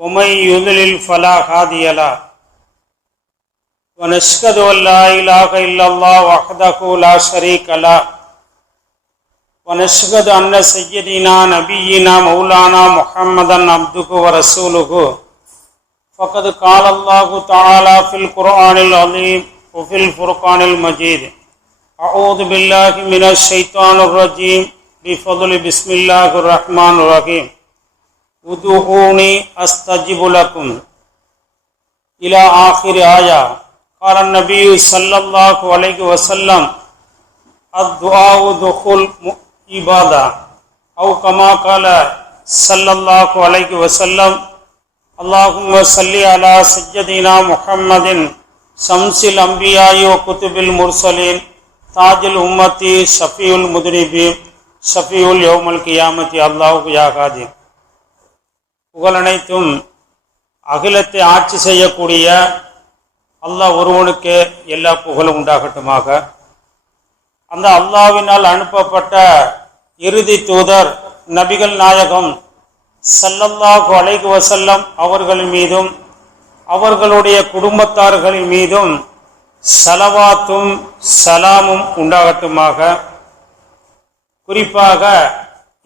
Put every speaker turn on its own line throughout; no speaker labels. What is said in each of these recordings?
ومن يضلل فلا هادي له ونشهد ان لا اله الا الله وحده لا شريك له ونشهد ان سيدنا نبينا مولانا محمدا عبده ورسوله فقد قال الله تعالى في القران العظيم وفي الفرقان المجيد اعوذ بالله من الشيطان الرجيم بفضل بسم الله الرحمن الرحيم ادعوني استجب لكم الى اخر ايه قال النبي صلى الله عليه وسلم الدعاء دخول عباده او كما قال صلى الله عليه وسلم اللهم صل على سيدنا محمد شمس الانبياء وكتب المرسلين تاج الامه شفيع المذنبين شفيع اليوم القيامه الله يا قادر புகழனைத்தும் அகிலத்தை ஆட்சி செய்யக்கூடிய அல்லாஹ் ஒருவனுக்கு எல்லா புகழும் உண்டாகட்டுமாக. அந்த அல்லாவினால் அனுப்பப்பட்ட இறுதி தூதர் நபிகள் நாயகம் சல்லல்லாஹு அலைகு வசல்லம் அவர்கள் மீதும் அவர்களுடைய குடும்பத்தார்களின் மீதும் சலவாத்தும் சலாமும் உண்டாகட்டுமாக. குறிப்பாக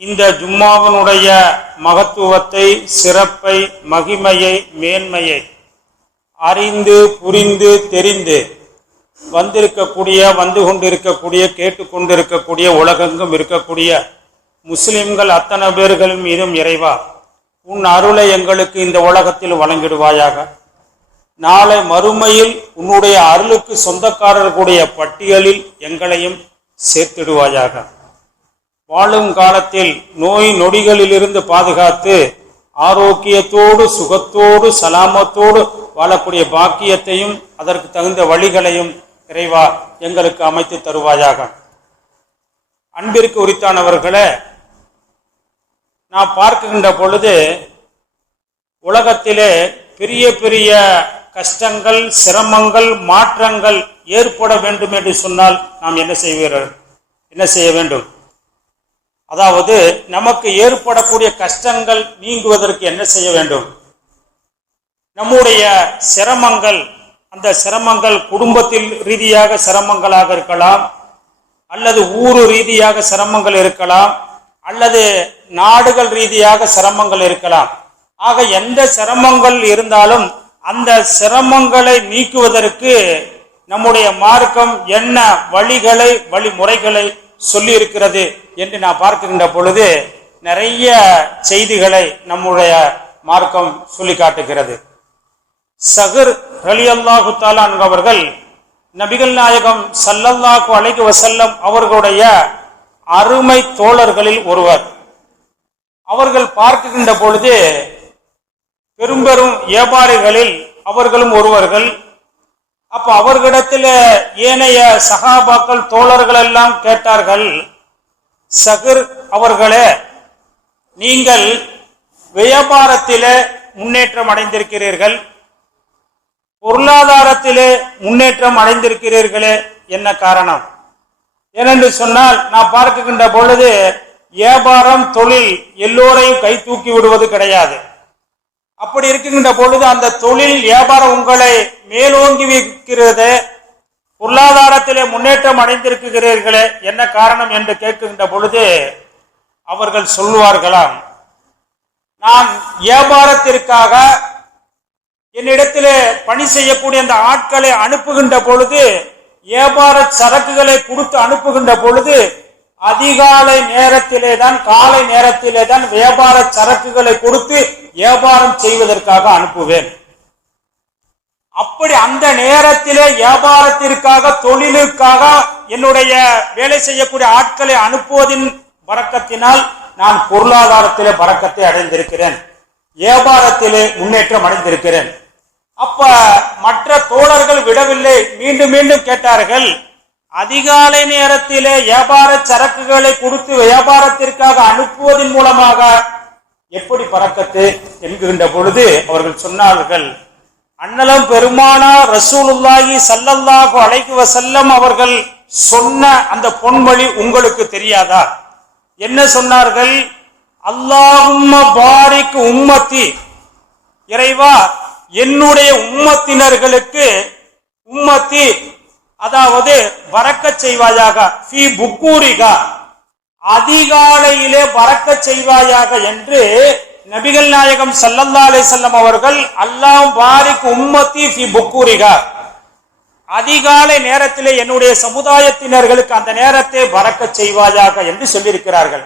இந்த ஜும்மாவனுடைய மகத்துவத்தை சிறப்பை மகிமையை மேன்மையை அறிந்து புரிந்து தெரிந்து வந்திருக்கக்கூடிய வந்து கொண்டிருக்கக்கூடிய கேட்டுக்கொண்டிருக்கக்கூடிய உலகெங்கும் இருக்கக்கூடிய முஸ்லிம்கள் அத்தனை பேர்கள் மீதும் இறைவா உன் அருளை எங்களுக்கு இந்த உலகத்தில் வழங்கிடுவாயாக. நாளை மறுமையில் உன்னுடைய அருளுக்கு சொந்தக்காரர்களுடைய பட்டியலில் எங்களையும் சேர்த்திடுவாயாக. வாழும் காலத்தில் நோய் நொடிகளிலிருந்து பாதுகாத்து ஆரோக்கியத்தோடு சுகத்தோடு சலாமத்தோடு வாழக்கூடிய பாக்கியத்தையும் அதற்கு தகுந்த வழிகளையும் இறைவா எங்களுக்கு அமைத்து தருவாயாக. அன்பிற்கு உரித்தானவர்களே நான் பார்க்கின்ற பொழுது உலகத்திலே பெரிய பெரிய கஷ்டங்கள் சிரமங்கள் மாற்றங்கள் ஏற்பட வேண்டும் என்று சொன்னால் நாம் என்ன செய்வீர்கள்? என்ன செய்ய வேண்டும்? அதாவது நமக்கு ஏற்படக்கூடிய கஷ்டங்கள் நீங்குவதற்கு என்ன செய்ய வேண்டும்? நம்முடைய சிரமங்கள் அந்த சிரமங்கள் குடும்பத்தில் ரீதியாக சிரமங்களாக இருக்கலாம் அல்லது ஊரு ரீதியாக சிரமங்கள் இருக்கலாம் அல்லது நாடுகள் ரீதியாக சிரமங்கள் இருக்கலாம். ஆக எந்த சிரமங்கள் இருந்தாலும் அந்த சிரமங்களை நீக்குவதற்கு நம்முடைய மார்க்கம் என்ன வழிகளை வழிமுறைகளை சொல்லி இருக்கிறது என்று நான் பார்க்கின்ற பொழுது நிறைய செய்திகளை நம்முடைய மார்க்கம் சொல்லி காட்டுகிறது சகர் அலி அல்லாஹு தாலான் அவர்கள் நபிகள் நாயகம் சல்லல்லாஹு அலைகு வசல்லம் அவர்களுடைய அருமை தோழர்களில் ஒருவர். அவர்கள் பார்க்கின்ற பொழுது பெரும்பெரும் வியாபாரிகளில் அவர்களும் ஒருவர்கள் அப்ப அவர்களிடத்தில் ஏனைய சகாபாக்கள் தோழர்கள் எல்லாம் கேட்டார்கள் சகிர் அவர்களே நீங்கள் வியாபாரத்திலே முன்னேற்றம் அடைந்திருக்கிறீர்கள். பொருளாதாரத்திலே முன்னேற்றம் அடைந்திருக்கிறீர்களே என்ன காரணம்? ஏனென்று சொன்னால் நான் பார்க்கின்ற பொழுது வியாபாரம் தொழில் எல்லோரையும் கை தூக்கி விடுவது கிடையாது. அப்படி இருக்கின்ற பொழுது அந்த தொழில் வியாபாரம் உங்களை மேலோங்கி வைக்கிறது. பொருளாதாரத்திலே முன்னேற்றம் அடைந்திருக்கிறீர்களே என்ன காரணம் என்று கேட்கின்ற பொழுது அவர்கள் சொல்லுவார்களாம் நான் வியாபாரத்திற்காக என்னிடத்திலே பணி செய்யக்கூடிய அந்த ஆட்களை அனுப்புகின்ற பொழுது வியாபார சரக்குகளை கொடுத்து அனுப்புகின்ற பொழுது அதிகாலை நேரத்திலே தான் காலை நேரத்திலே தான் வியாபார சரக்குகளை கொடுத்து வியாபாரம் செய்வதற்காக அனுப்புவேன். அப்படி அந்த நேரத்திலே வியாபாரத்திற்காக தொழிலுக்காக என்னுடைய வேலை செய்யக்கூடிய ஆட்களை அனுப்புவதின் பறக்கத்தினால் நான் பொருளாதாரத்திலே பறக்கத்தை அடைந்திருக்கிறேன். வியாபாரத்திலே முன்னேற்றம் அடைந்திருக்கிறேன். அப்ப மற்ற தோழர்கள் விடவில்லை. மீண்டும் மீண்டும் கேட்டார்கள் அதிகாலை நேரத்திலே வியாபார சரக்குகளை கொடுத்து வியாபாரத்திற்காக அனுப்புவதன் மூலமாக எப்படி பறக்கத்து என்கின்ற பொழுது அவர்கள் சொன்னார்கள் அன்னலம் பெருமானா ரசூலுல்லாஹி சல்லல்லாஹு அலைஹி செல்லம் அவர்கள் சொன்ன அந்த பொன்மொழி உங்களுக்கு தெரியாதா? என்ன சொன்னார்கள்? அல்லாஹும்ம பாரிக் உம்மத்தி. இறைவா என்னுடைய உம்மத்தினர்களுக்கு உம்மத்தி அதாவது வரக்க செய்வாயாக ஃபி புக்கூரிகா. அதிகாலையிலே பறக்க செய்வாயாக என்று நபிகள் நாயகம் சல்லல்லா அலைஹி செல்லம் அவர்கள் அல்லாஹ் பாரிக் உம்மத்தி ஃபி புக்கூரிகார் அதிகாலை நேரத்திலே என்னுடைய சமுதாயத்தினர்களுக்கு அந்த நேரத்தை வரக்க செய்வாயாக என்று சொல்லியிருக்கிறார்கள்.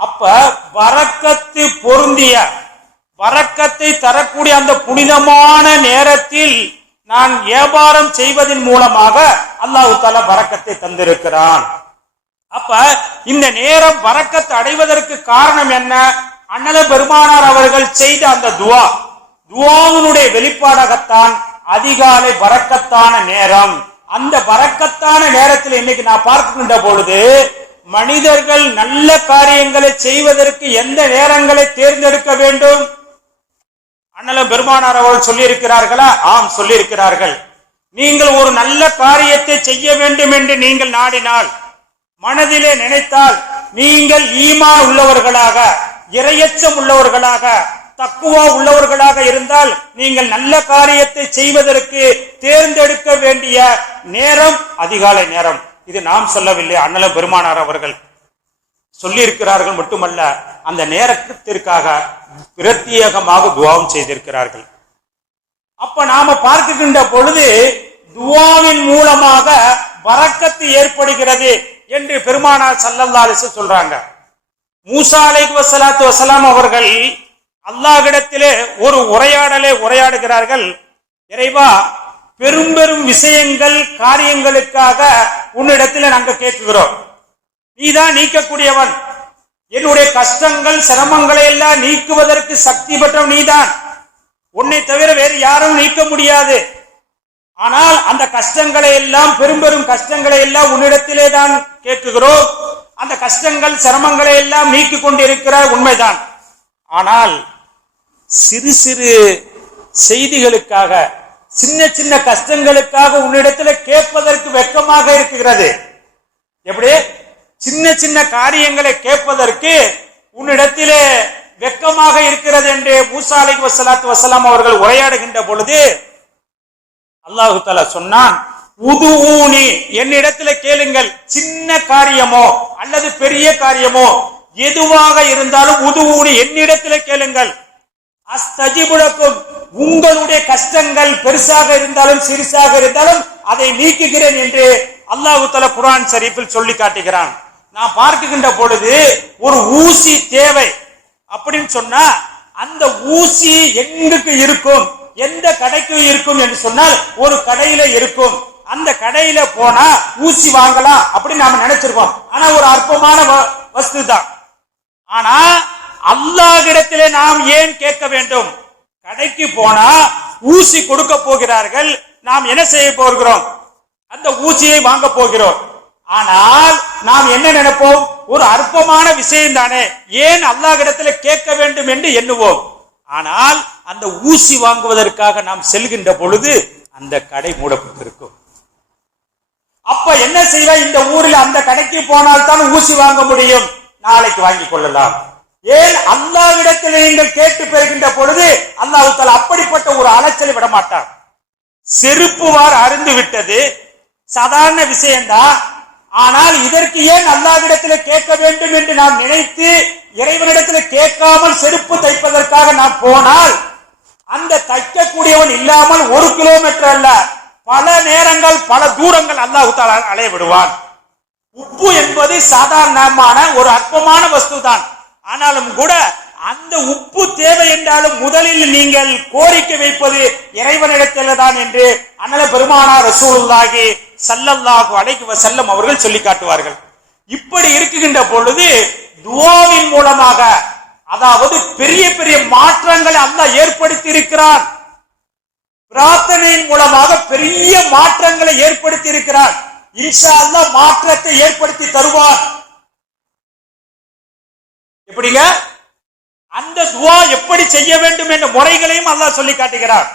அப்ப வரக்கத்து பொருந்திய வரக்கத்தை தரக்கூடிய அந்த புனிதமான நேரத்தில் நான் வியாபாரம் செய்வதன் மூலமாக அல்லாஹு தாலா வரக்கத்தை தந்திருக்கிறான். அப்ப இந்த நேரம் வரக்கத்தை அடைவதற்கு காரணம் என்ன? அண்ணல பெருமானார் அவர்கள் செய்த அந்த துவா. துவாவினுடைய வெளிப்பாடாகத்தான் அதிகாலை வரக்கத்தான நேரம். அந்த வரக்கத்தான நேரத்தில் இன்னைக்கு நான் பார்க்கின்ற பொழுது மனிதர்கள் நல்ல காரியங்களை செய்வதற்கு எந்த நேரங்களை தேர்ந்தெடுக்க வேண்டும்? அண்ணலம் பெருமானார் அவர்கள் சொல்லியிருக்கிறார்களா? ஆம் சொல்லியிருக்கிறார்கள். நீங்கள் ஒரு நல்ல காரியத்தை செய்ய வேண்டும் என்று நீங்கள் நாடினால் மனதிலே நினைத்தால் நீங்கள் ஈமா உள்ளவர்களாக இரையச்சம் உள்ளவர்களாக தக்குவா உள்ளவர்களாக இருந்தால் நீங்கள் நல்ல காரியத்தை செய்வதற்கு தேர்ந்தெடுக்க வேண்டிய நேரம் அதிகாலை நேரம். இது நாம் சொல்லவில்லை அண்ணல பெருமானார் அவர்கள் சொல்லியிருக்கிறார்கள் மட்டுமல்ல அந்த நேரத்திற்காக பிரத்யேகமாக துவாவும் செய்திருக்கிறார்கள். அப்ப நாம பார்க்கின்ற பொழுது துவாவின் மூலமாக வரக்கத்து ஏற்படுகிறது. என்று பெருமானார் சல்லல்லா சொல்றாங்க. மூசா அலைஹி வசலாத்து வசலாம் அவர்கள் அல்லாஹிடத்திலே ஒரு உரையாடலே உரையாடுகிறார்கள். இறைவா பெரும் பெரும் விஷயங்கள் காரியங்களுக்காக உன்னிடத்திலே நாங்கள் கேட்குகிறோம் நீதான் நீக்கக்கூடியவன். என்னுடைய கஷ்டங்கள் சிரமங்களை எல்லாம் நீக்குவதற்கு சக்தி பெற்றவன் நீதான். உன்னை தவிர வேறு யாரும் நீக்க முடியாது. ஆனால் அந்த கஷ்டங்களை எல்லாம் பெரும்பெரும் கஷ்டங்களை எல்லாம் உன்னிடத்திலே தான் கேட்குகிறோம். அந்த கஷ்டங்கள் சிரமங்களை எல்லாம் நீக்கி கொண்டிருக்கிற உண்மைதான். ஆனால் சிறு சிறு செய்திகளுக்காக சின்ன சின்ன கஷ்டங்களுக்காக உன்னிடத்துல கேட்பதற்கு வெக்கமாக இருக்கிறது. எப்படி? சின்ன சின்ன காரியங்களை கேட்பதற்கு உன்னிடத்திலே வெட்கமாக இருக்கிறது என்று மூசா வசலாத் வசலாம் அவர்கள் உரையாடுகின்ற பொழுது அல்லாஹு தஆலா சொன்னான் உதுவூனி என்னிடத்துல கேளுங்கள் சின்ன காரியமோ அல்லது பெரிய காரியமோ எதுவாக இருந்தாலும் உதுவூனி என்னிடத்துல கேளுங்கள் அஸ்தஜிபுலக்கும் உங்களுடைய கஷ்டங்கள் பெருசாக இருந்தாலும் சிறுசாக இருந்தாலும் அதை நீக்குகிறேன் என்று அல்லாஹு தல குரான் ஷரீஃபில் சொல்லி காட்டுகிறான். நான் பார்க்கின்ற பொழுது ஒரு ஊசி தேவை அப்படின்னு சொன்னா அந்த ஊசி எங்குக்கு இருக்கும்? எந்த கடைக்கும் இருக்கும் என்று சொன்னால் ஒரு கடையில இருக்கும். அந்த கடையில போனா ஊசி வாங்கலாம் அப்படின்னு நாம நினைச்சிருக்கோம். ஆனா ஒரு அற்பமான வ- வஸ்து தான் ஆனா அல்லாஹிடத்திலே நாம் ஏன் கேட்க வேண்டும்? கடைக்கு போனா ஊசி கொடுக்க போகிறார்கள். நாம் என்ன செய்ய போகிறோம்? அந்த ஊசியை வாங்க போகிறோம். ஆனால் நாம் என்ன நினைப்போம்? ஒரு அற்பமான விஷயம் தானே ஏன் அல்லாஹ்விடத்திலே கேட்க வேண்டும் என்று எண்ணுவோம்? ஆனால் அந்த ஊசி வாங்குவதற்காக நாம் செல்கின்ற பொழுது அந்த கடை மூடப்பட்டிருக்கும். அப்ப என்ன செய்வ? இந்த ஊரில் அந்த கடைக்கு போனால் தான் ஊசி வாங்க முடியும். நாளைக்கு வாங்கி கொள்ளலாம். ஏன்? அல்லாவிடத்தில் நீங்கள் கேட்டு பெறுகின்ற பொழுது அல்லாஹ் அப்படிப்பட்ட ஒரு அலைச்சலை விட மாட்டார் செருப்புவார் அருந்து விட்டது சாதாரண விஷயம்தான். ஆனால் இதற்கு ஏன் அல்லாவிடத்தில் கேட்க வேண்டும் என்று நாம் நினைத்து இறைவனிடத்தில் கேட்காமல் செருப்பு தைப்பதற்காக நாம் போனால் அந்த தைக்கக்கூடியவன் இல்லாமல் ஒரு கிலோமீட்டர் அல்ல பல நேரங்கள் பல தூரங்கள் அல்லாஹு அலைய விடுவான். உப்பு என்பது சாதாரணமான ஒரு அற்பமான வஸ்து தான் ஆனாலும் கூட அந்த உப்பு தேவை என்றாலும் முதலில் நீங்கள் கோரிக்கை வைப்பது இறைவனிடத்தில் தான் என்று அண்ணல பெருமானா ரசூலுல்லாகி ஸல்லல்லாஹு அலைஹி செல்லம் அவர்கள் சொல்லி காட்டுவார்கள். இப்படி இருக்குகின்ற பொழுது துவாவின் மூலமாக அதாவது பெரிய பெரிய மாற்றங்களை அல்லாஹ் ஏற்படுத்தி இருக்கிறார் பிரார்த்தனையின் மூலமாக பெரிய மாற்றங்களை ஏற்படுத்தி இருக்கிறார் இன்ஷா அல்லா மாற்றத்தை ஏற்படுத்தி தருவார். எப்படிங்க? அந்த துவா எப்படி செய்ய வேண்டும் என்ற முறைகளையும் அல்லாஹ் சொல்லி காட்டுகிறார்.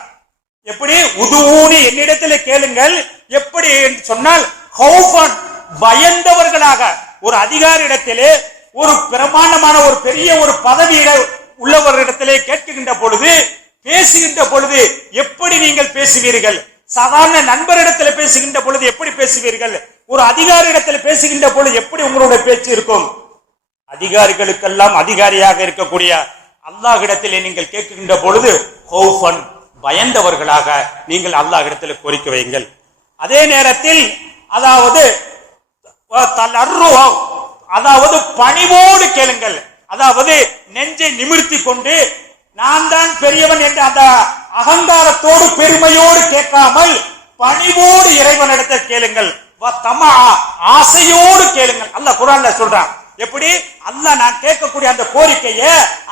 எப்படி? உதுவூனி என்னிடத்தில் கேளுங்கள். எப்படி என்று சொன்னால் ஹௌஃபன் பயந்தவர்களாக ஒரு அதிகார இடத்திலே ஒரு பிரமாண்டமான ஒரு பெரிய ஒரு பதவியிட உள்ளவரிடத்திலே கேட்கின்ற பொழுது பேசுகின்ற பொழுது எப்படி நீங்கள் பேசுவீர்கள்? சாதாரண நண்பரிடத்தில் பேசுகின்ற பொழுது எப்படி பேசுவீர்கள்? ஒரு அதிகார இடத்தில் பேசுகின்ற பொழுது எப்படி உங்களுடைய பேச்சு இருக்கும்? அதிகாரிகளுக்கெல்லாம் அதிகாரியாக இருக்கக்கூடிய அல்லாஹ்விடத்தில் நீங்கள் கேட்கின்ற பொழுது ஹௌஃபன் பயந்தவர்களாக நீங்கள் அல்லாஹ்விடத்தில் கோரிக்கை வையுங்கள். அதே நேரத்தில் அதாவது அதாவது பணிவோடு கேளுங்கள். அதாவது நெஞ்சை நிமிர்த்தி கொண்டு நான் தான் பெரியவன் என்ற அந்த அகங்காரத்தோடு பெருமையோடு கேட்காமல் பணிவோடு இறைவனிடத்தில் கேளுங்கள். ஆசையோடு கேளுங்கள். அல்ல குரான் சொல்றான். எப்படி? அல்ல நான் கேட்கக்கூடிய அந்த கோரிக்கைய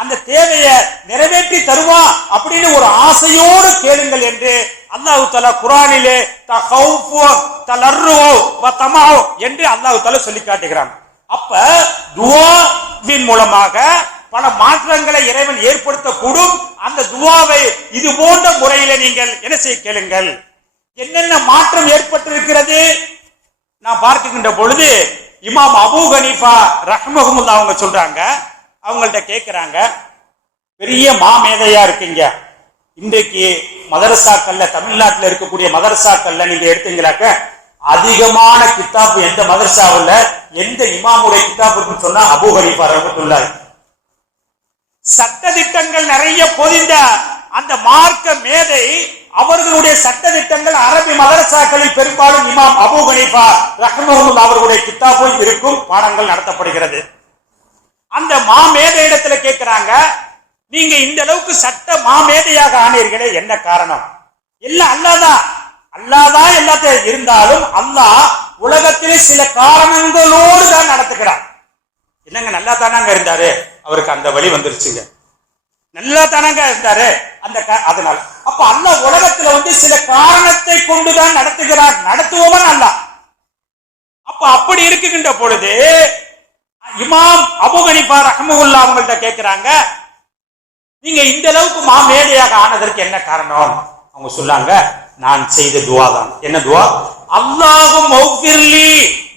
அந்த தேவைய நிறைவேற்றி தருவான் அப்படின்னு ஒரு ஆசையோடு கேளுங்கள் என்று அல்லாஹு தலா குரானிலே தஹௌஃபு என்று அல்லாஹு தலா சொல்லி காட்டுகிறான். அப்ப துவாவின் மூலமாக பல மாற்றங்களை இறைவன் ஏற்படுத்தக்கூடும். அந்த துவாவை இது போன்ற முறையில நீங்கள் என்ன செய்ய கேளுங்கள். என்னென்ன மாற்றம் ஏற்பட்டிருக்கிறது? நான் பார்க்கின்ற பொழுது இமாம் அபூ கனிஃபா ரஹ்மஹமுல்லா அவங்க சொல்றாங்க. அவங்கள்ட்ட கேட்கிறாங்க பெரிய மாமேதையா இருக்கீங்க. இன்றைக்கு மதரசாக்கள்ல தமிழ்நாட்டில் இருக்கக்கூடிய மதரசாக்கள்ல நீங்க எடுத்தீங்களாக்க அதிகமான கித்தாப்பு எந்த மதரசாவில் எந்த இமாமுடைய கித்தாப் இருக்குன்னு சொன்னா அபூ ஹனீஃபா சட்ட திட்டங்கள் நிறைய பொதிந்த அந்த மார்க்க மேதை அவர்களுடைய சட்ட திட்டங்கள் அரபி மதரசாக்களில் பெரும்பாலும் இமாம் அபு ஹனீஃபா ரஹ்மஹுல் அவர்களுடைய கித்தாபும் இருக்கும் பாடங்கள் நடத்தப்படுகிறது. அந்த மாமேதை இடத்துல கேட்கிறாங்க நீங்க இந்த அளவுக்கு சட்ட மாமேதையாக ஆனீர்களே என்ன காரணம்? எல்லாம் அல்லாதான் அல்லாதான் எல்லாத்தையும் இருந்தாலும் அல்லாஹ் உலகத்திலே சில காரணங்களோடு தான் நடத்துகிறான். என்னங்க நல்லா தானாங்க இருந்தாரு? அவருக்கு அந்த வழி வந்துருச்சுங்க. நல்லா தானாங்க இருந்தாரு. அந்த கா- அதனால. அப்ப அல்ல உலகத்துல வந்து சில காரணத்தை கொண்டுதான் நடத்துகிறார். நடத்துவவன் அல்ல? அப்ப அப்படி இருக்குகின்ற பொழுது இமாம் அபு கனிபா ரஹமுல்லா அவங்கள்ட்ட கேட்கிறாங்க நீங்க இந்த அளவுக்கு மாமேதையாக ஆனதற்கு என்ன காரணம்? அவங்க சொல்லாங்க நான் செய்த துவா தான். என்ன துவா? அல்லாஹும்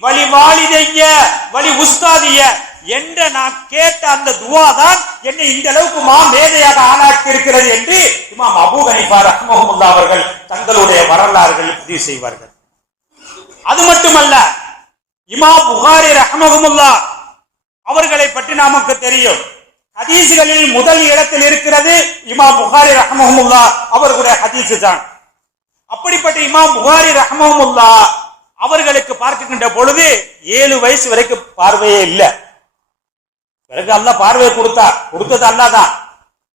வழி வாலிதைய வழி உஸ்தாதிய என்ற நான் கேட்ட அந்த துவா தான் என்னை இந்த அளவுக்கு மா மேதையாக ஆளாக்கி இருக்கிறது என்று இமாம் அபூ ஹனீஃபா ரஹ்மஹமுல்லா அவர்கள் தங்களுடைய வரலாறுகள் பதிவு செய்வார்கள். அது மட்டுமல்ல இமாம் புகாரி ரஹ்மஹமுல்லா அவர்களை பற்றி நமக்கு தெரியும். ஹதீசுகளில் முதல் இடத்தில் இருக்கிறது இமாம் புகாரி ரஹ்மஹமுல்லா அவர்களுடைய ஹதீசு தான். அப்படிப்பட்ட இமாம் புகாரி ரஹ்மஹமுல்லா அவர்களுக்கு பார்க்கின்ற பொழுது ஏழு வயசு வரைக்கும் பார்வையே இல்லை. பிறகு அல்ல பார்வையை கொடுத்தா கொடுத்தது அல்லாதான்.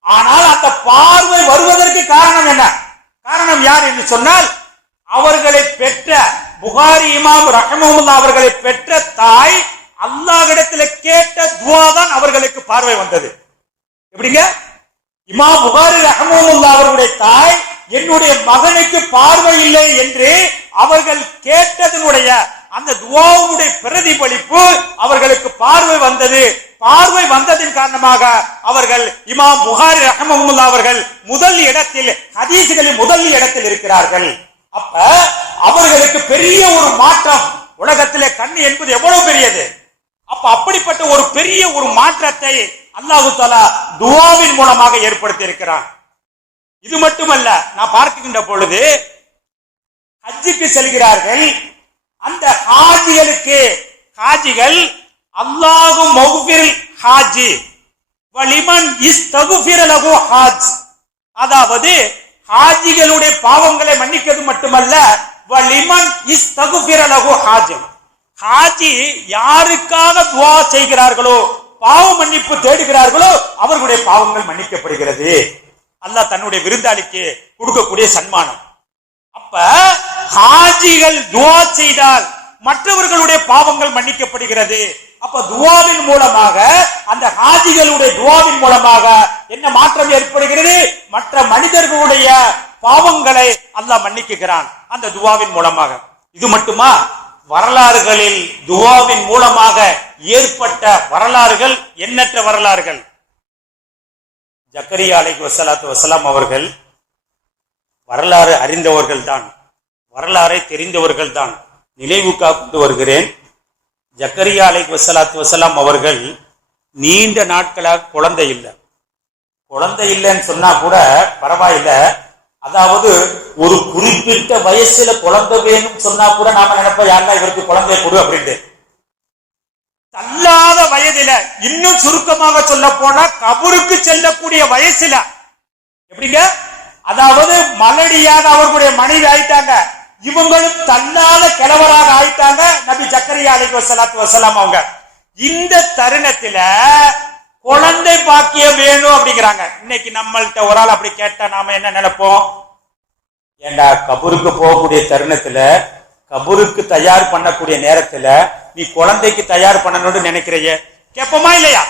ஆனால் அந்த பார்வை வருவதற்கு காரணம் என்ன? காரணம் யார் என்று சொன்னால் அவர்களை பெற்ற புகாரி இமாம் ரஹமுல்லா அவர்களை பெற்ற தாய் அல்லாஹிடத்தில் கேட்ட துவா தான் அவர்களுக்கு பார்வை வந்தது. எப்படிங்க? இமாம் புகாரி ரஹமுல்லா அவர்களுடைய தாய் என்னுடைய மகனுக்கு பார்வை இல்லை என்று அவர்கள் கேட்டதனுடைய அந்த துவாவுடைய பிரதிபலிப்பு அவர்களுக்கு பார்வை வந்தது. பார்வை வந்ததின் காரணமாக அவர்கள் இமாம் புகாரி ரஹமஹுல்லா அவர்கள் முதல் இடத்தில் ஹதீசுகளின் முதல் இடத்தில் இருக்கிறார்கள். அப்ப அவர்களுக்கு பெரிய ஒரு மாற்றம். உலகத்திலே கண் என்பது எவ்வளவு பெரியது? அப்ப அப்படிப்பட்ட ஒரு பெரிய ஒரு மாற்றத்தை அல்லாஹு தாலா துவாவின் மூலமாக ஏற்படுத்தி இருக்கிறான் இது மட்டுமல்ல நான் பார்க்கின்ற பொழுது ஹஜ்ஜுக்கு செல்கிறார்கள் அந்த ஹாஜிகளுக்கு ஹாஜிகள் அல்லாஹு மௌஃபிர் ஹாஜி வலிமன் இஸ்தகுஃபிர லகு ஹாஜ். அதாவது ஹாஜிகளுடைய பாவங்களை மன்னிக்கிறது மட்டுமல்ல வலிமன் இஸ்தகுஃபிர லகு ஹாஜ். ஹாஜி யாருக்காக துவா செய்கிறார்களோ பாவ மன்னிப்பு தேடுகிறார்களோ அவர்களுடைய பாவங்கள் மன்னிக்கப்படுகிறது. அல்லாஹ் தன்னுடைய விருந்தாளிக்கு கொடுக்கக்கூடிய சன்மானம். அப்ப ஹாஜிகள் துவா செய்தால் மற்றவர்களுடைய பாவங்கள் மன்னிக்கப்படுகிறது. அப்ப துவாவின் மூலமாக அந்த ஹாஜிகளுடைய துவாவின் மூலமாக என்ன மாற்றம் ஏற்படுகிறது? மற்ற மனிதர்களுடைய பாவங்களை அல்லாஹ் மன்னிக்குகிறான். அந்த துவாவின் மூலமாக. இது மட்டுமா? வரலாறுகளில் துவாவின் மூலமாக ஏற்பட்ட வரலாறுகள் எண்ணற்ற வரலாறுகள். ஜக்கரியா அலைக்கு வசலாத்து வசலாம் அவர்கள் வரலாறு அறிந்தவர்கள் தான் வரலாறை தெரிந்தவர்கள் தான் நினைவு காத்து வருகிறேன். ஜக்கரியா அலை வசலாத் வசலாம் அவர்கள் நீண்ட நாட்களாக குழந்தை இல்லை. குழந்தை இல்லைன்னு சொன்னா கூட பரவாயில்ல. அதாவது ஒரு குறிப்பிட்ட வயசுல குழந்தை வேணும்னு சொன்னா கூட நாம நினைப்போம் யாருன்னா இவருக்கு குழந்தை கொடு அப்படின்ட்டு. தள்ளாத வயதுல இன்னும் சுருக்கமாக சொல்ல போனா கபருக்கு செல்லக்கூடிய வயசுல. எப்படிங்க? அதாவது மலடியாக அவர்களுடைய மனைவி ஆயிட்டாங்க. இவங்களும் தன்னால கிழவராக ஆயிட்டாங்க. நபி ஜக்கரியா அலைஹி வசலாத்து வசலாம் அவங்க. இந்த தருணத்துல குழந்தை பாக்கியம் வேணும் அப்படிங்கிறாங்க. இன்னைக்கு நம்மள்கிட்ட ஒரு ஆள் அப்படி கேட்டா நாம என்ன நினைப்போம்? ஏண்டா கபூருக்கு போகக்கூடிய தருணத்துல கபூருக்கு தயார் பண்ணக்கூடிய நேரத்துல நீ குழந்தைக்கு தயார் பண்ணணும்னு நினைக்கிறையே? கேப்போமா இல்லையா?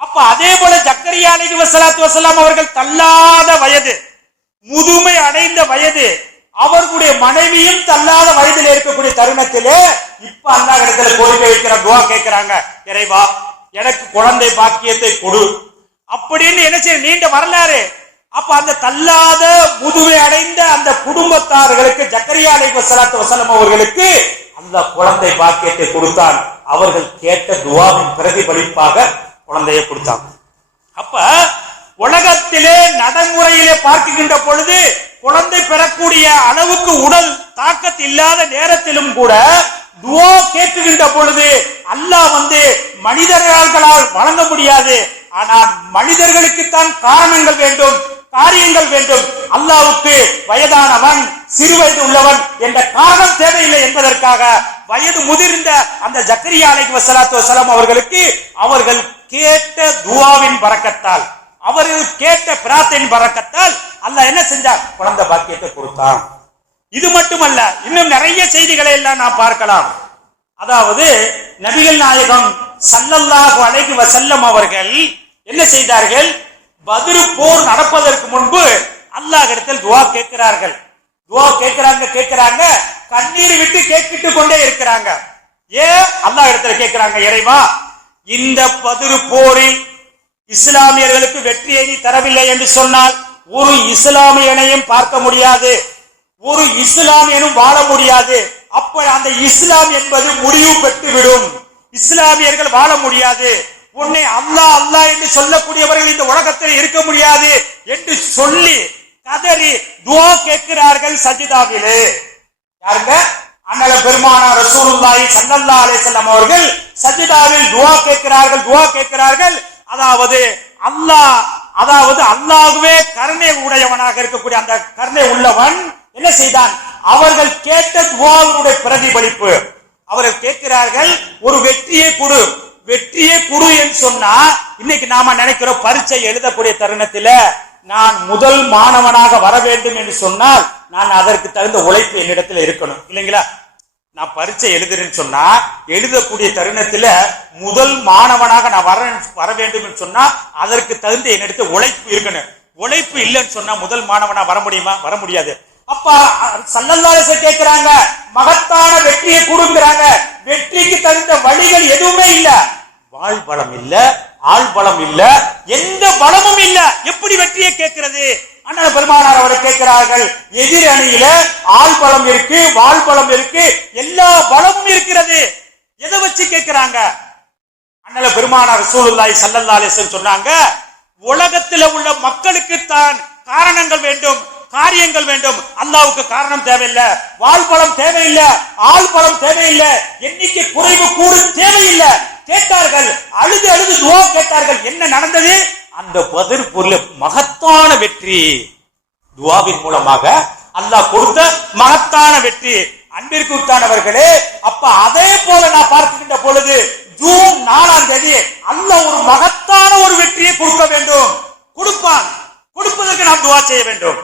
அப்ப அதே போல ஜக்கரியா அலி வஸலாத்து வசலாம் அவர்கள் தள்ளாத வயது முதுமை அடைந்த வயது அவர்களுடைய மனைவியும் தள்ளாத வயதில் இருக்கக்கூடிய தருணத்திலே இப்ப அந்த இடத்துல கோரிக்கை வைக்கிற துவா கேட்கிறாங்க. இறைவா எனக்கு குழந்தை பாக்கியத்தை கொடு. அப்படின்னு என்ன செய்ய நீண்ட வரலாறு. அப்ப அந்த தள்ளாத முதுமை அடைந்த அந்த குடும்பத்தார்களுக்கு ஜக்கரியா அலைஹி வஸலாத்து வசலம் அவர்களுக்கு அந்த குழந்தை பாக்கியத்தை கொடுத்தான். அவர்கள் கேட்ட துவாவின் பிரதிபலிப்பாக குழந்தையை கொடுத்தாங்க. அப்ப உலகத்திலே நடைமுறையிலே பார்க்கின்ற பொழுது குழந்தை பெறக்கூடிய அளவுக்கு உடல் தாக்கத்து இல்லாத நேரத்திலும் கூட துவா கேட்குகின்ற பொழுது அல்லாஹ் வந்து மனிதர்களால் வழங்க முடியாது. ஆனால் மனிதர்களுக்குத்தான் காரணங்கள் வேண்டும் காரியங்கள் வேண்டும். அல்லாவுக்கு வயதானவன் சிறு வயது உள்ளவன் என்ற காரணம் தேவையில்லை என்பதற்காக வயது முதிர்ந்த அந்த ஜக்கரியா அலைஹி வசலாத்து வஸலாம் அவர்களுக்கு அவர்கள் கேட்ட துவாவின் பறக்கத்தால் அவர்கள் கேட்ட பிரார்த்தனையின் பறக்கத்தால் அல்ல என்ன செஞ்சார்? குழந்தை பாக்கியத்தை கொடுத்தான். இது மட்டுமல்ல இன்னும் நிறைய செய்திகளை எல்லாம் நாம் பார்க்கலாம். அதாவது நபிகள் நாயகம் சல்லல்லாஹு அலைஹி வசல்லம் அவர்கள் என்ன செய்தார்கள்? பதிரு போர் நடப்பதற்கு முன்பு அல்லாஹ் இடத்தில் துவா கேட்கிறார்கள். துவா கேட்கிறாங்க கேட்கிறாங்க கண்ணீர் விட்டு கேட்கிட்டு கொண்டே இருக்கிறாங்க. ஏன்? அல்லாஹ் இடத்துல கேட்கிறாங்க இறைவா இந்த பதிரு போரில் இஸ்லாமியர்களுக்கு வெற்றியை தரவில்லை என்று சொன்னால் ஒரு இஸ்லாமியனையும் பார்க்க முடியாது. ஒரு இஸ்லாமியனும் வாழ முடியாது. அப்ப அந்த இஸ்லாம் என்பது முடிவு பெற்று விடும் இஸ்லாமியர்கள் வாழ முடியாது. உன்னை அல்லாஹ் அல்லாஹ் என்று சொல்லக்கூடியவர்கள் இந்த உலகத்தில் இருக்க முடியாது என்று சொல்லி கதறி துவா கேட்கிறார்கள் சஜிதாவிலே. யாருங்க? அண்ணல பெருமானா ரசூலுல்லாஹி சல்லல்லாஹு அலைஹி வஸல்லம் அவர்கள் சஜிதாவில் துவா கேட்கிறார்கள் துவா கேட்கிறார்கள். அதாவது அல்லாஹ் அதாவது அல்லாஹுவே கருணை உடையவனாக இருக்கக்கூடிய அந்த கருணை உள்ளவன் என்ன செய்தான்? அவர்கள் கேட்ட துவாவினுடைய பிரதிபலிப்பு. அவர்கள் கேட்கிறார்கள் ஒரு வெற்றியை கொடு வெற்றியை கொடு என்று சொன்னா இன்னைக்கு நாம நினைக்கிறோம் பரீட்சை எழுதக்கூடிய தருணத்துல நான் முதல் மாணவனாக வர வேண்டும் என்று சொன்னால் நான் அதற்கு தகுந்த உழைப்பு என்னிடத்தில் இருக்கணும். இல்லைங்களா? நான் பரீட்சை எழுதுறேன்னு சொன்னா எழுதக்கூடிய தருணத்துல முதல் மாணவனாக நான் வர வர வேண்டும் சொன்னா அதற்கு தகுந்த என்னிடத்துல உழைப்பு இருக்கணும். உழைப்பு இல்லைன்னு சொன்னா முதல் மாணவனா வர முடியுமா? வர முடியாது. அப்ப சல்லல்லாச கேட்கிறாங்க மகத்தான வெற்றியை கொடுங்கிறாங்க வெற்றிக்கு தகுந்த வழிகள் எதுவுமே இல்ல. வாழ் இல்ல. ஆள் பலம் இல்ல எந்த பலமும் இல்ல. எப்படி வெற்றியை கேட்கிறது? அண்ணன் பெருமானார் அவரை கேட்கிறார்கள். எதிர் அணியில ஆள் பலம் இருக்கு வாழ் பலம் இருக்கு எல்லா பலமும் இருக்கிறது. எதை வச்சு கேட்கிறாங்க? அண்ணல பெருமானார் ரசூலுல்லாஹி ஸல்லல்லாஹு அலைஹி சொன்னாங்க உலகத்துல உள்ள மக்களுக்கு தான் காரணங்கள் வேண்டும் காரியங்கள் வேண்டும். அல்லாவுக்கு காரணம் தேவையில்லை. வாழ்பலம் தேவையில்லை ஆள் பலம் தேவையில்லை. எண்ணிக்கை குறைவு கூறு தேவையில்லை. கேட்டார்கள் அழுது அழுது துவா கேட்டார்கள் என்ன நடந்தது? அந்த பதில் பொருள் மகத்தான வெற்றி. துவாவின் மூலமாக அல்லாஹ் கொடுத்த மகத்தான வெற்றி. அன்பிற்கு உத்தானவர்களே அப்ப அதே போல நான் பார்க்கின்ற பொழுது ஜூன் நாலாம் தேதி அல்ல ஒரு மகத்தான ஒரு வெற்றியை கொடுக்க வேண்டும். கொடுப்பான். கொடுப்பதற்கு நாம் துவா செய்ய வேண்டும்.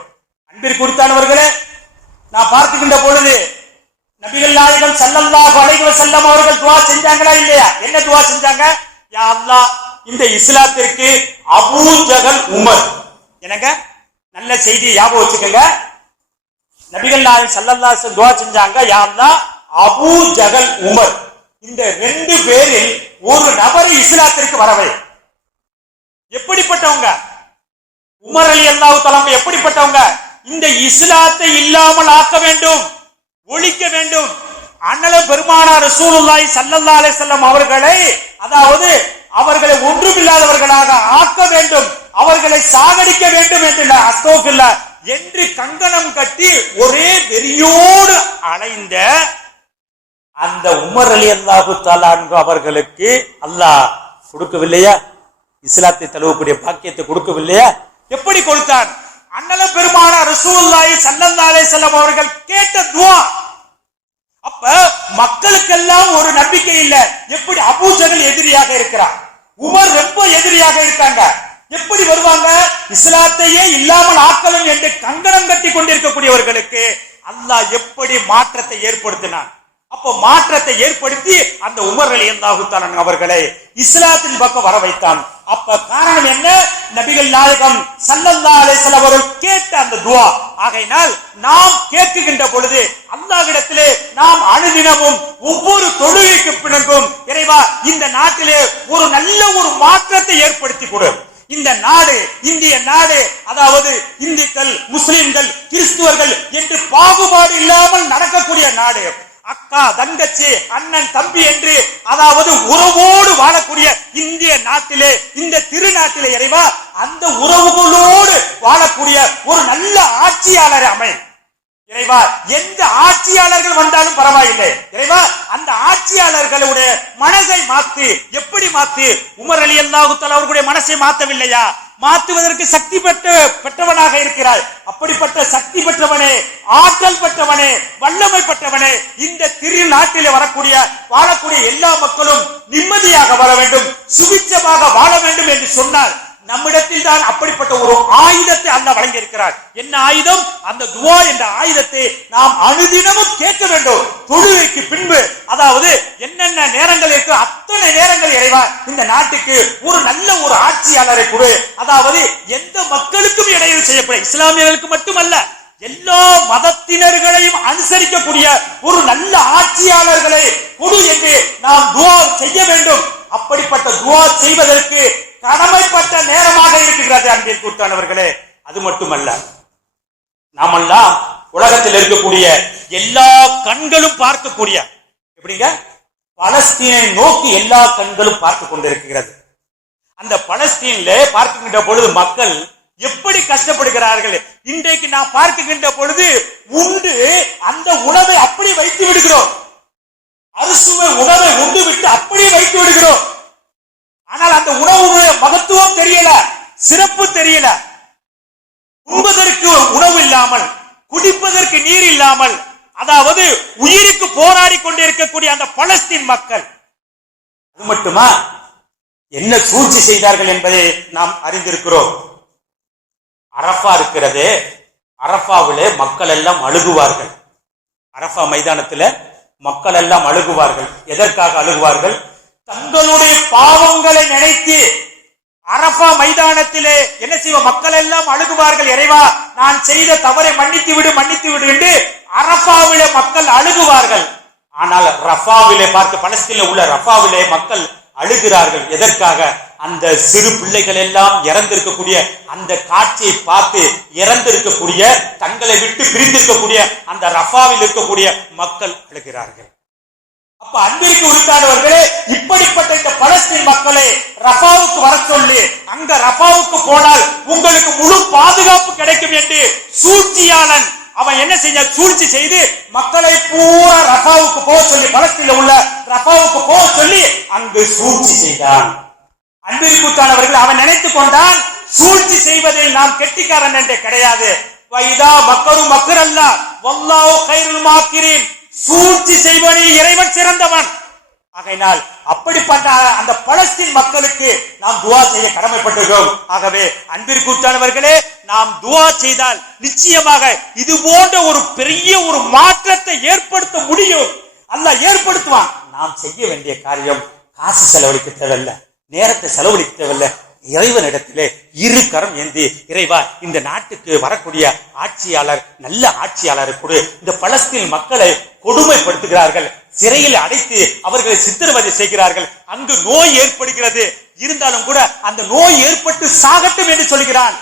அன்பிற்கு உத்தானவர்களே நான் பார்த்துக்கின்ற பொழுது நபிகள் நாயகம் ஸல்லல்லாஹு அலைஹி வஸல்லம் அவர்கள் துவா செஞ்சாங்களா இல்லையா? என்ன துவா செஞ்சாங்க? யா அல்லாஹ் இந்த இஸ்லாத்திற்கு அபூ ஜகல் உமர். எனக்கு நல்ல செய்தி ஞாபகம் வச்சுக்கோங்க. நபிகள் நாயகம் ஸல்லல்லாஹு துவா செஞ்சாங்க யா அல்லாஹ் அபூ ஜகல் உமர். இந்த ரெண்டு பேரில் ஒரு நபர் இஸ்லாத்திற்கு வரவே எப்படிப்பட்டவங்க? உமர் அலி அல்லாஹு தலைமை எப்படிப்பட்டவங்க? இந்த இஸ்லாத்தை இல்லாமல் ஆக்க வேண்டும். ஒழிக்க வேண்டும். அண்ணல பெருமானார் ரசூலுல்லாஹி சல்லல்லாலே செல்லம் அவர்களை அதாவது அவர்களை ஒன்றுமில்லாதவர்களாக ஆக்க வேண்டும். அவர்களை சாகடிக்க வேண்டும் என்று அஸ்தோஃபில்ல என்று கங்கணம் கட்டி ஒரே வெறியோடு அலைந்த அந்த உமர் அலி அல்லாஹு தாலான்கு அவர்களுக்கு அல்லாஹ் கொடுக்கவில்லையா? இஸ்லாத்தை தழுவக்கூடிய பாக்கியத்தை கொடுக்கவில்லையா? எப்படி கொடுத்தான்? அண்ணல பெருமான ரசூல்லாய் ஸல்லல்லாஹு செல்லம் அவர்கள் கேட்ட துவா. அப்ப மக்களுக்கெல்லாம் ஒரு நம்பிக்கை இல்ல. எப்படி அபூஜகல் எதிரியாக இருக்கிறான் உமர் ரொம்ப எதிரியாக இருக்காங்க. எப்படி வருவாங்க? இஸ்லாத்தையே இல்லாமல் ஆக்கலும் என்று கங்கணம் கட்டி கொண்டிருக்கக்கூடியவர்களுக்கு அல்லாஹ் எப்படி மாற்றத்தை ஏற்படுத்தினான்? அப்போ மாற்றத்தை ஏற்படுத்தி அந்த உமர் அலி அல்லாஹுத்தாலன் அவர்களை இஸ்லாத்தின் பக்கம் வர வைத்தான் அப்ப காரணம் என்ன? நபிகள் நாயகம் சல்லல்லா அலைஹிஸ்ஸலாம் அவர்கள் கேட்ட அந்த துவா. ஆகையினால் நாம் கேட்குகின்ற பொழுது அல்லாஹ்விடத்திலே நாம் அணுதினமும் ஒவ்வொரு தொழுகைக்கு பிணங்கும் இறைவா இந்த நாட்டிலே ஒரு நல்ல ஒரு மாற்றத்தை ஏற்படுத்தி கொடு. இந்த நாடு இந்திய நாடு அதாவது இந்துக்கள் முஸ்லிம்கள் கிறிஸ்துவர்கள் என்று பாகுபாடு இல்லாமல் நடக்கக்கூடிய நாடு. அக்கா தங்கச்சி அண்ணன் தம்பி என்று அதாவது உறவோ வாழக்கூடிய இந்திய நாட்டிலே இந்த திருநாட்டிலே இறைவா அந்த உறவுகளோடு வாழக்கூடிய ஒரு நல்ல ஆட்சியாளர் அமை. இறைவா எந்த ஆட்சியாளர்கள் வந்தாலும் பரவாயில்லை. இறைவா அந்த ஆட்சியாளர்களுடைய மனதை மாத்து எப்படி மாத்து? உமர் அலி அல்லாஹுத்தால் அவர்களுடைய மனசை மாத்தவில்லையா? மாற்றுவதற்கு சக்தி பெற்ற பெற்றவனாக இருக்கிறாய். அப்படிப்பட்ட சக்தி பெற்றவனே ஆற்றல் பெற்றவனே வல்லமை பெற்றவனே இந்த திருநாட்டிலே வரக்கூடிய வாழக்கூடிய எல்லா மக்களும் நிம்மதியாக வர வேண்டும் சுபிச்சமாக வாழ வேண்டும் என்று சொன்னார் நம்மிடத்தில் தான் அப்படிப்பட்ட ஒரு ஆயுதத்தை அல்ல வழங்கி இருக்கிறார் என்ன ஆயுதம்? அந்த துவா என்ற ஆயுதத்தை நாம் அனுதினமும் கேட்க வேண்டும். தொழுகைக்கு பின்பு அதாவது என்னென்ன நேரங்கள் இருக்கு அத்தனை நேரங்கள் இறைவா இந்த நாட்டுக்கு ஒரு நல்ல ஒரு ஆட்சியாளரை கொடு அதாவது எந்த மக்களுக்கும் இடையூறு செய்யப்படும் இஸ்லாமியர்களுக்கு மட்டுமல்ல எல்லா மதத்தினர்களையும் அனுசரிக்கக்கூடிய ஒரு நல்ல ஆட்சியாளர்களை கொடு என்று நாம் துவா செய்ய வேண்டும். அப்படிப்பட்ட துவா செய்வதற்கு கடமைப்பட்ட நேரமாக இருக்கிறது அன்பில் கூட்டானவர்களே. அது மட்டுமல்ல நாமெல்லாம் உலகத்தில் இருக்கக்கூடிய எல்லா கண்களும் பார்க்கக்கூடிய எப்படிங்க? பலஸ்தீனை நோக்கி எல்லா கண்களும் பார்த்து கொண்டிருக்கிறது. அந்த பலஸ்தீன்ல பார்க்கின்ற பொழுது மக்கள் எப்படி கஷ்டப்படுகிறார்கள்? இன்றைக்கு நான் பார்க்கின்ற பொழுது உண்டு அந்த உணவை அப்படி வைத்து விடுகிறோம். அறுசுவை உணவை உண்டு விட்டு அப்படியே வைத்து விடுகிறோம். ஆனால் அந்த உணவுடைய மகத்துவம் தெரியல சிறப்பு தெரியல. உண்பதற்கு உணவு இல்லாமல் குடிப்பதற்கு நீர் இல்லாமல் அதாவது உயிருக்கு போராடி கொண்டிருக்கக்கூடிய அந்த பலஸ்தீன் மக்கள். அது மட்டுமா? என்ன சூழ்ச்சி செய்தார்கள் என்பதை நாம் அறிந்திருக்கிறோம். அரஃபா இருக்கிறது. அரஃபாவிலே மக்கள் எல்லாம் அழுகுவார்கள். அரஃபா மைதானத்துல மக்கள் எல்லாம் அழுகுவார்கள். எதற்காக அழுகுவார்கள்? தங்களுடைய பாவங்களை நினைத்து அரபா மைதானத்திலே என்ன செய்வ? மக்கள் எல்லாம் அழுகுவார்கள். இறைவா நான் செய்த தவறை மன்னித்து விடு மன்னித்து விடு என்று அரபாவிலே மக்கள் அழுகுவார்கள். ஆனால் ரஃபாவிலே பார்த்து பலஸ்தீனில் உள்ள ரஃபாவிலே மக்கள் அழுகிறார்கள். எதற்காக? அந்த சிறு பிள்ளைகள் எல்லாம் இறந்திருக்கக்கூடிய அந்த காட்சியை பார்த்து இறந்திருக்கக்கூடிய தங்களை விட்டு பிரிந்திருக்கக்கூடிய அந்த ரஃபாவில் இருக்கக்கூடிய மக்கள் அழுகிறார்கள். அப்ப அன்பிற்கு உரித்தானவர்களே இப்படிப்பட்ட இந்த பலஸ்தீன் மக்களை ரஃபாவுக்கு வர சொல்லி அங்க ரஃபாவுக்கு போனால் உங்களுக்கு முழு பாதுகாப்பு கிடைக்கும் என்று சூழ்ச்சியாளன் அவன் என்ன செஞ்ச சூழ்ச்சி செய்து மக்களை பூரா ரஃபாவுக்கு போக சொல்லி பலஸ்தீன்ல உள்ள ரஃபாவுக்கு போக சொல்லி அங்கு சூழ்ச்சி செய்தான். அன்பிற்குத்தானவர்கள் அவன் நினைத்துக் கொண்டான் சூழ்ச்சி செய்வதில் நாம் கெட்டிக்காரன் என்றே கிடையாது. வைதா மக்கரும் அல்ல வல்லாஹு கைருல் மாக்கிரீன். சூழ்ச்சி செய்வனில் இறைவன் சிறந்தவன். ஆகையினால் அப்படிப்பட்ட அந்த பலஸ்தீன் மக்களுக்கு நாம் துவா செய்ய கடமைப்பட்டிருக்கிறோம். ஆகவே அன்பிற்குற்றானவர்களே நாம் துவா செய்தால் நிச்சயமாக இது போன்ற ஒரு பெரிய ஒரு மாற்றத்தை ஏற்படுத்த முடியும். அல்ல ஏற்படுத்துவான். நாம் செய்ய வேண்டிய காரியம் காசு செலவழிக்க தேவையில்ல நேரத்தை செலவழிக்க தேவையில்ல. இறைவனிடத்திலே இரு கரம் ஏந்தி இறைவா இந்த நாட்டுக்கு வரக்கூடிய ஆட்சியாளர் நல்ல ஆட்சியாளரை கொடு. இந்த பலஸ்தீன் மக்களை கொடுமைப்படுத்துகிறார்கள். சிறையில் அடைத்து அவர்களை சித்திரவதை செய்கிறார்கள். அங்கு நோய் ஏற்படுகிறது. இருந்தாலும் கூட அந்த நோய் ஏற்பட்டு சாகட்டும் என்று சொல்கிறான்.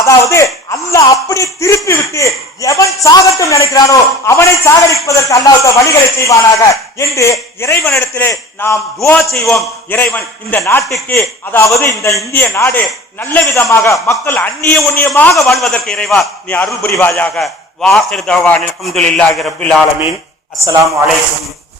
அதாவது அல்லாஹ் அப்படி திருப்பி விட்டு எவன் சாகட்டும் நினைக்கிறானோ அவனை சாகடிப்பதற்கு அல்லாஹ் வழிகளை செய்வானாக என்று இறைவனிடத்திலே நாம் துவா செய்வோம். இறைவன் இந்த நாட்டுக்கு அதாவது இந்த இந்திய நாடு நல்ல விதமாக மக்கள் அந்நிய ஒன்னியமாக வாழ்வதற்கு இறைவா நீ அருள் புரிவாயாக. வாசிர் தவான் அல்ஹம்துலில்லாஹி ரபில் ஆலமீன். அஸ்ஸலாமு